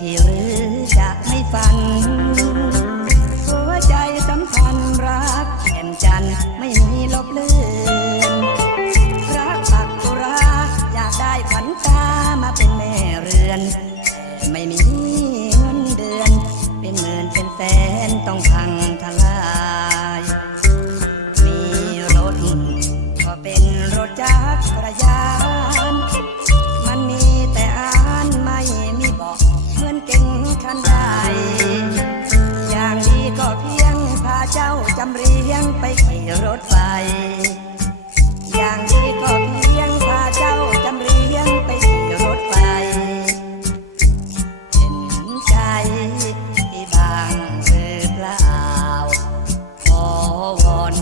ที่หรือจะไม่ฝัน หัวใจสัมพันธ์รักแก่นจันไม่มีลบเลือนรักปักตุราอยากได้ขันตามาเป็นแม่เรือน ไม่มีเงินเดือน เป็นหมื่นเป็นแสนต้องพัง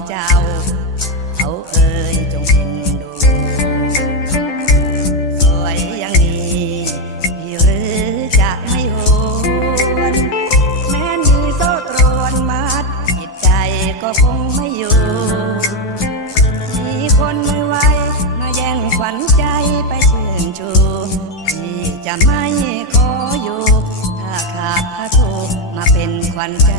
เจ้า เขาเอ่ยจงเห็นดูสวยอย่างนี้พี่หรือจะไม่หวนแม้มีโซ่ตรวนมัดจิตใจก็คงไม่อยู่ มีคนไมือไวมาแย่งขวัญใจไปชื่นชูที่จะไม่ขออยู่ ถ้าขาดพระทูมาเป็นขวัญใจ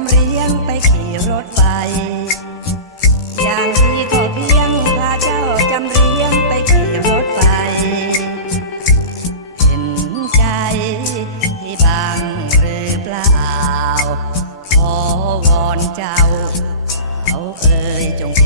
ำเรียงไปขี่รถไฟ อย่างดีก็เพียงพาเจ้าจำเรียงไปขี่รถไฟ เห็นใจที่บางหรือเปล่า ขอวอนเจ้า เขาเอ่ยจง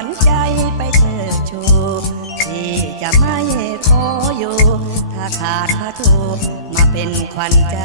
ขวัญใจไปเชิดชูที่จะไม่ขออยู่ ถ้าขาดพระทูมาเป็นขวัญใจ